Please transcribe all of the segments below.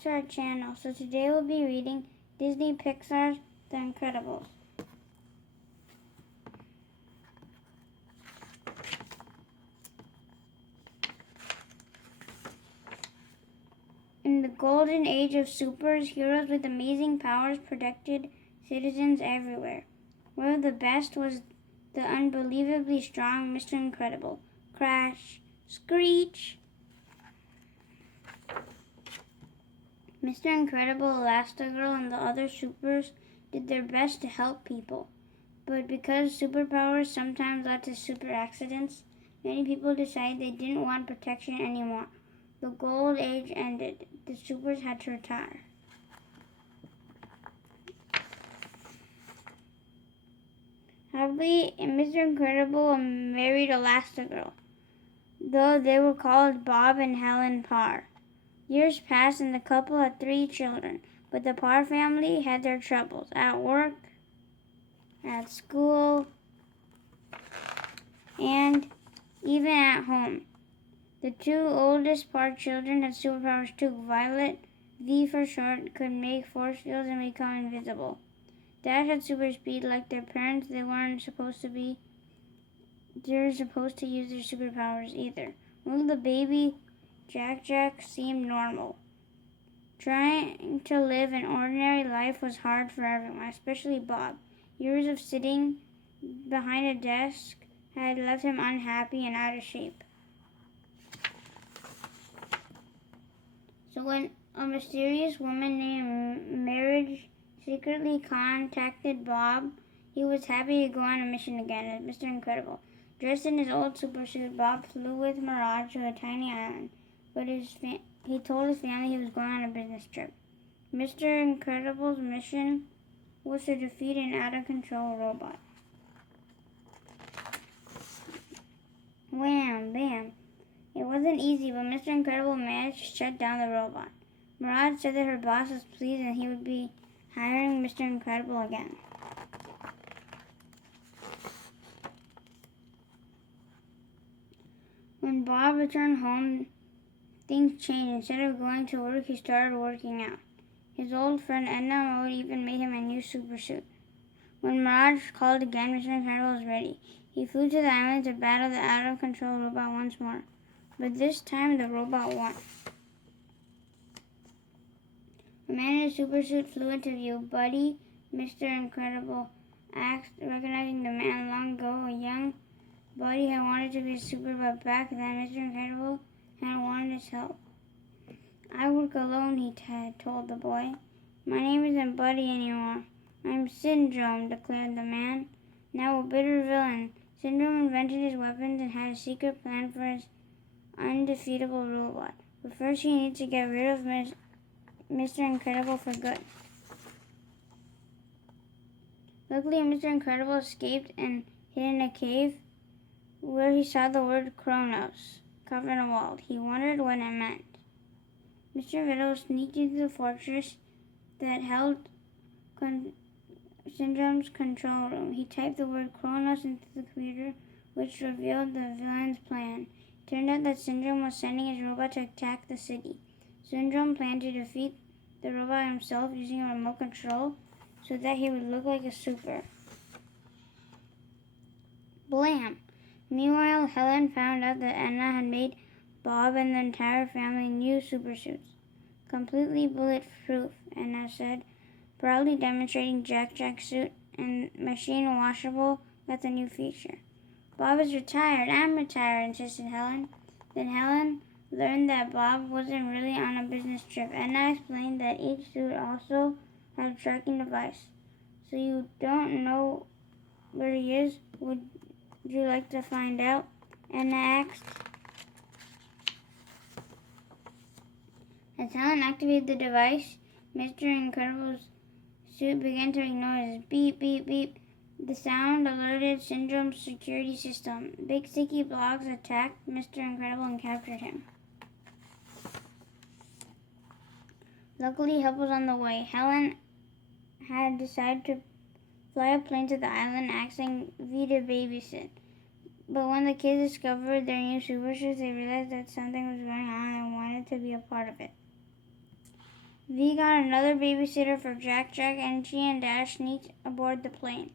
back to our channel. So today we'll be reading Disney Pixar's The Incredibles. In the golden age of supers, heroes with amazing powers protected citizens everywhere. One of the best was the unbelievably strong Mr. Incredible. Crash, screech! Mr. Incredible, Elastigirl, and the other supers did their best to help people. But because superpowers sometimes led to super accidents, many people decided they didn't want protection anymore. The gold age ended. The supers had to retire. Happily, Mr. Incredible married Elastigirl, though they were called Bob and Helen Parr. Years passed and the couple had 3 children, but the Parr family had their troubles at work, at school, and even at home. The 2 oldest Parr children had superpowers too. Violet, V for short, could make force fields and become invisible. Dad had super speed like their parents. They weren't supposed to use their superpowers either. Little the baby Jack seemed normal. Trying to live an ordinary life was hard for everyone, especially Bob. Years of sitting behind a desk had left him unhappy and out of shape. So when a mysterious woman named Marriage secretly contacted Bob, he was happy to go on a mission again as Mr. Incredible. Dressed in his old super suit, Bob flew with Mirage to a tiny island, but he told his family he was going on a business trip. Mr. Incredible's mission was to defeat an out-of-control robot. Wham! Bam! It wasn't easy, but Mr. Incredible managed to shut down the robot. Mirage said that her boss was pleased and he would be hiring Mr. Incredible again. When Bob returned home, things changed. Instead of going to work, he started working out. His old friend Edna Mode even made him a new super suit. When Mirage called again, Mr. Incredible was ready. He flew to the island to battle the out-of-control robot once more. But this time, the robot won. A man in a super suit flew into view. Buddy, Mr. Incredible asked, recognizing the man long ago. A young Buddy had wanted to be a super, but back then, Mr. Incredible had wanted his help. I work alone, he told the boy. My name isn't Buddy anymore. I'm Syndrome, declared the man. Now a bitter villain. Syndrome invented his weapons and had a secret plan for his undefeatable robot. But first he needs to get rid of Mr. Incredible for good. Luckily, Mr. Incredible escaped and hid in a cave where he saw the word Kronos carved on a wall. He wondered what it meant. Mr. Incredible sneaked into the fortress that held Syndrome's control room. He typed the word Kronos into the computer, which revealed the villain's plan. It turned out that Syndrome was sending his robot to attack the city. Syndrome planned to defeat the robot himself using a remote control so that he would look like a super. Blam! Meanwhile, Helen found out that Edna had made Bob and the entire family new super suits. Completely bulletproof, Edna said, proudly demonstrating Jack's suit and machine washable with a new feature. Bob is retired. I'm retired, insisted Helen. Then Helen learned that Bob wasn't really on a business trip. Edna explained that each suit also had a tracking device. So you don't know where he is? Would you like to find out? Edna asked. As Helen activated the device, Mr. Incredible's suit began to make noises. Beep, beep, beep. The sound alerted Syndrome's security system. Big sticky blocks attacked Mr. Incredible and captured him. Luckily, help was on the way. Helen had decided to fly a plane to the island, asking V to babysit. But when the kids discovered their new super suits, they realized that something was going on and wanted to be a part of it. V got another babysitter for Jack, and she and Dash sneaked aboard the plane.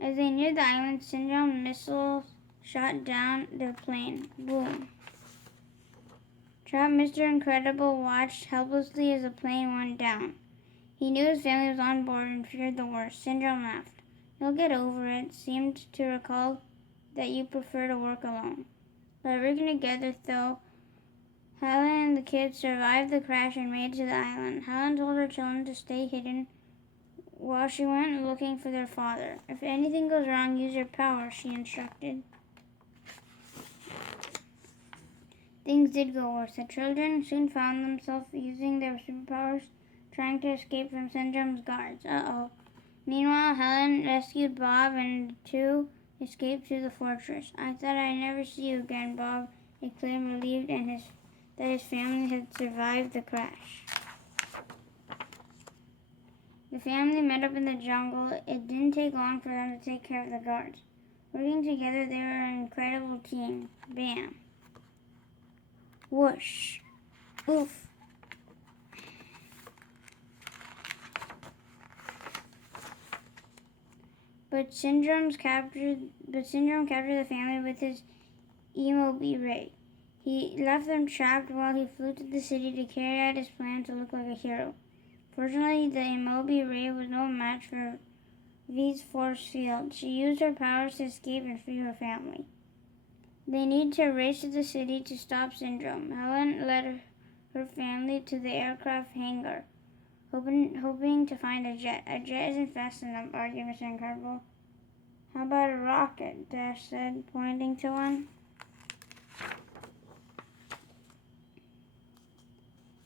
As they neared the island, Syndrome missiles shot down their plane. Boom. Trapped Mr. Incredible watched helplessly as the plane went down. He knew his family was on board and feared the worst. Syndrome laughed. You'll get over it. Seemed to recall that you prefer to work alone. By working together, though, Helen and the kids survived the crash and made it to the island. Helen told her children to stay hidden while she went looking for their father. If anything goes wrong, use your power, she instructed. Things did go worse. The children soon found themselves using their superpowers, trying to escape from Syndrome's guards. Uh-oh. Meanwhile, Helen rescued Bob and the two escaped to the fortress. I thought I'd never see you again, Bob exclaimed, relieved that his family had survived the crash. The family met up in the jungle. It didn't take long for them to take care of the guards. Working together, they were an incredible team. Bam. Whoosh. Oof. But Syndrome captured the family with his Emobi ray. He left them trapped while he flew to the city to carry out his plan to look like a hero. Fortunately, the Emobi ray was no match for V's force field. She used her powers to escape and free her family. They needed to race to the city to stop Syndrome. Helen led her family to the aircraft hangar, hoping to find a jet. A jet isn't fast enough, argued Mr. Incredible. How about a rocket? Dash said, pointing to one.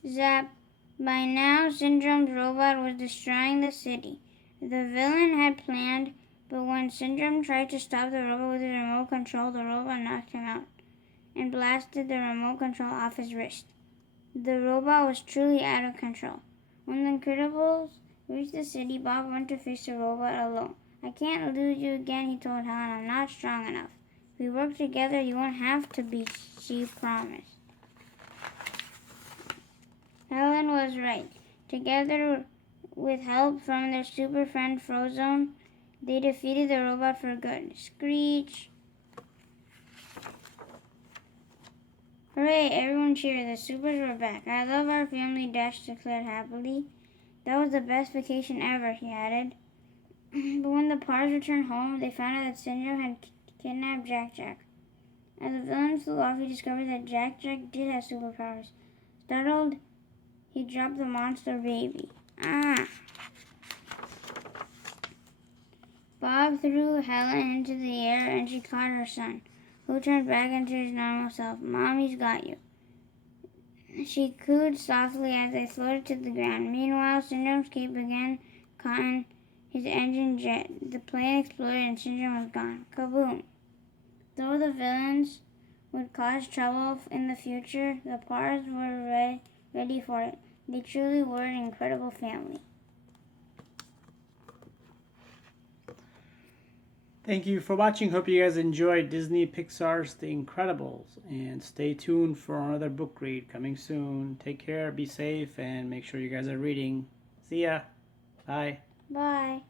Zap. By now, Syndrome's robot was destroying the city. The villain had planned, but when Syndrome tried to stop the robot with his remote control, the robot knocked him out and blasted the remote control off his wrist. The robot was truly out of control. When the Incredibles reached the city, Bob went to face the robot alone. I can't lose you again, he told Helen. I'm not strong enough. If we work together, you won't have to be, she promised. Helen was right. Together, with help from their super friend Frozone, they defeated the robot for good. Screech! Hooray! Everyone cheered. The supers were back. I love our family, Dash declared happily. That was the best vacation ever, he added. But when the Pars returned home, they found out that Syndrome had kidnapped Jack. As the villain flew off, he discovered that Jack did have superpowers. Startled, he dropped the monster baby. Ah! Bob threw Helen into the air and she caught her son, who turned back into his normal self. Mommy's got you. She cooed softly as they floated to the ground. Meanwhile, Syndrome's cape again caught in his engine jet. The plane exploded and Syndrome was gone. Kaboom! Though the villains would cause trouble in the future, the Pars were ready for it. They truly were an incredible family. Thank you for watching. Hope you guys enjoyed Disney Pixar's The Incredibles. And stay tuned for another book read coming soon. Take care, be safe, and make sure you guys are reading. See ya. Bye. Bye.